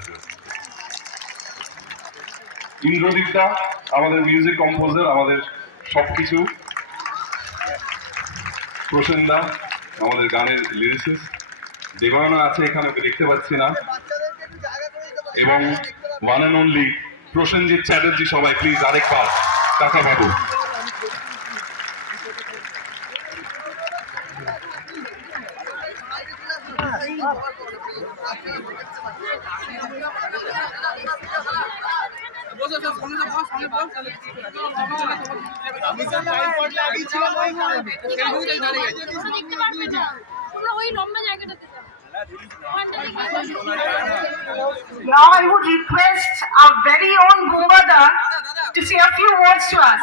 কাছে। ইন্দ্রদীপ দা আমাদের music composer, আমাদের সবকিছু। প্রসেন দা আমাদের গানের লিরিসিস্ট। দেবায়না আছে এখানে, ওকে দেখতে পাচ্ছি না। এবং ওয়ান অ্যান্ড অনলি প্রসেনজিৎ চ্যাটার্জি। সবাই প্লিজ আরেকবার কাকা বাবু। Now I would request our very own Bhumbada to say a few words to us.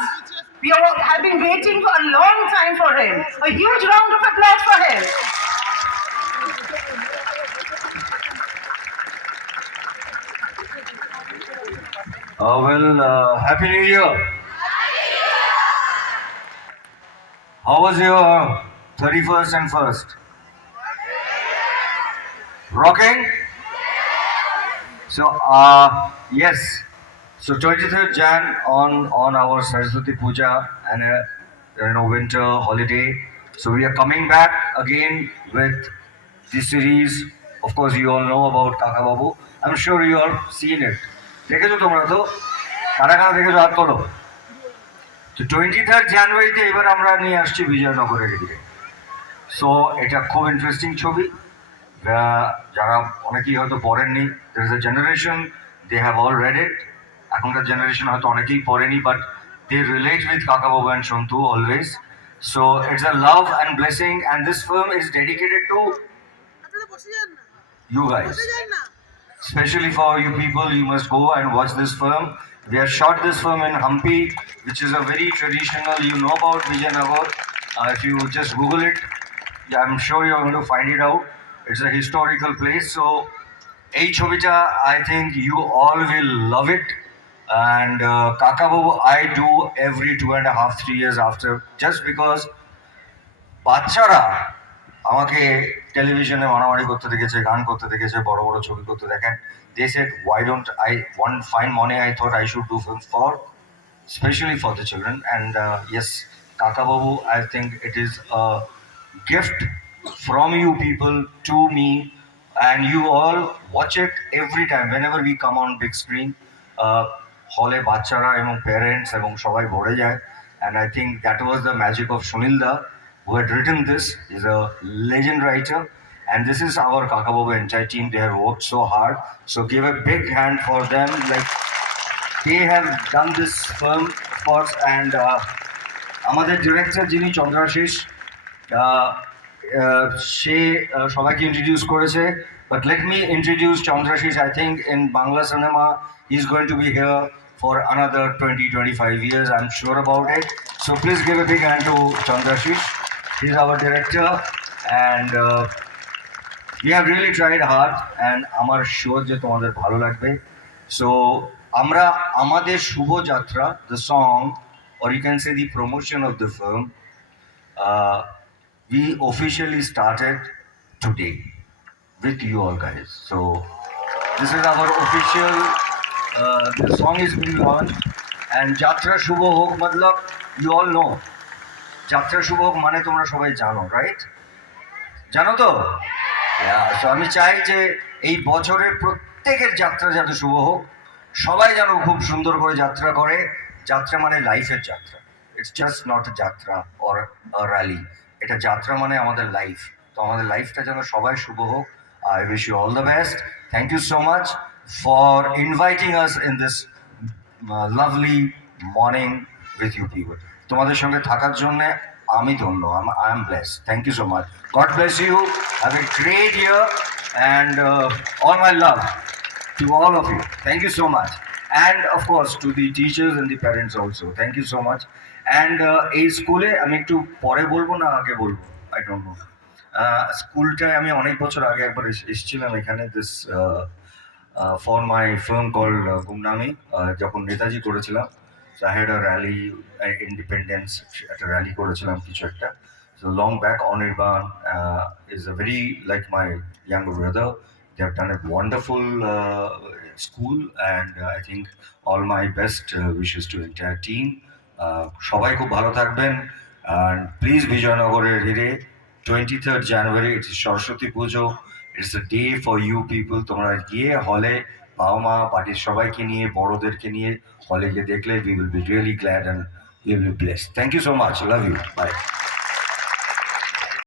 We have been waiting for a long time for him. A huge round of applause for him. Happy New Year. How was your 31st and 1st? Rocking? So, yes. So 23rd Jan on our Saraswati Puja and winter holiday. So we are coming back again with this series. Of course, you all know about Kaka Babu. I'm sure you all seen it. দেখেছো তোমরা তো? কারা কারা দেখেছো হাত তোলো। তো 23rd জানুয়ারিতে এবার আমরা নিয়ে আসছি বিজয়নগরের দিকে। সো এটা খুব ইন্টারেস্টিং ছবি। যারা অনেকেই হয়তো পড়েননি, there is a generation they have all read it. এখনকার জেনারেশন হয়তো অনেকেই পড়েনি, but they relate with Kaka Babu and Shantu always. So it's a love and blessing, and this film is dedicated to you guys. Especially for you people, you must go and watch this film. We have shot this film in Hampi, which is a very traditional, you know about Vijayanagar. If you just Google it, I'm sure you're going to find it out. It's a historical place. So, এই ছবিটা, I think you all will love it. And Kaka Babu, I do every 2.5-3 years after, just because বাচ্চারা আমাকে টেলিভিশনে মারামারি করতে দেখেছে, গান করতে দেখেছে, বড় বড় ছবি করতে দেখেন। They said, why don't I, one fine morning I thought I should do films for, especially for the children. And yes, Kaka Babu, I think it is a gift from you people to me, and you all watch it every time whenever we come on big screen. হলে বাচ্চারা এবং প্যারেন্টস এবং সবাই ভরে যায়। And I think that was the magic of Sunil Da, who had written this. He's a legend writer, and this is our Kaka Babu entire team. They have worked so hard, so give a big hand for them. Like, they have done this film, of course. And আমাদের ডিরেক্টর যিনি চন্দ্রাশিস, সে সবাইকে ইন্ট্রোডিউস করেছে, but let me introduce Chandrashish. I think in Bangla cinema he's going to be here for another 20-25 years, I'm sure about it. So please give a big hand to Chandrashish. He's our director, and we have really tried hard, and আমার শিওর যে তোমাদের ভালো লাগবে। So আমরা আমাদের শুভ যাত্রা, the song, or you can say the promotion of the film, we officially started today with you all guys. So this is our official, the song is being launched, and Jatra Shubho Hok matlab, you all know Jatra Shubho Hok mane তোমরা সবাই জানো, right? জানো তো? So আমি চাই যে এই বছরের প্রত্যেকের যাত্রা যাতে শুভ হোক, সবাই যেন খুব সুন্দর করে যাত্রা করে। যাত্রা মানে লাইফের যাত্রা, ইটস জাস্ট নট এ যাত্রা অর আ র্যালি, এটা যাত্রা মানে আমাদের লাইফ। তো আমাদের লাইফটা যেন সবাই শুভ হোক। I wish you all the best. Thank you so much for inviting us in this lovely morning with you people. তোমাদের সঙ্গে থাকার জন্য আমি ধন্য, I am blessed. Thank you so much. God bless you. Have a great year, and all my love to all of you. Thank you so much. And of course to the teachers and the parents also. Thank you so much. And এই স্কুলে আমি একটু পরে বলবো না আগে বলবো, I don't know. স্কুলটায় আমি অনেক বছর আগে একবার এসেছিলাম এখানে, this for my film called Gumnaami, যখন নেতাজি করেছিলাম। So I had a rally, independence একটা র্যালি করেছিলাম কিছু একটা। So long back, Anirban is a very like my younger brother, They have done a wonderful school, and I think all my best wishes to entire team. সবাই খুব ভালো থাকবেন, and please বিজয়নগরের হিরে 23rd January, it is Saraswati Puja. It's a day for you people. তোমরা গিয়ে হলে বাবা মা বাড়ির সবাইকে নিয়ে বড়দেরকে নিয়ে হলে গিয়ে দেখলে we will be really glad and we will be blessed. Thank you so much. Love you. Bye.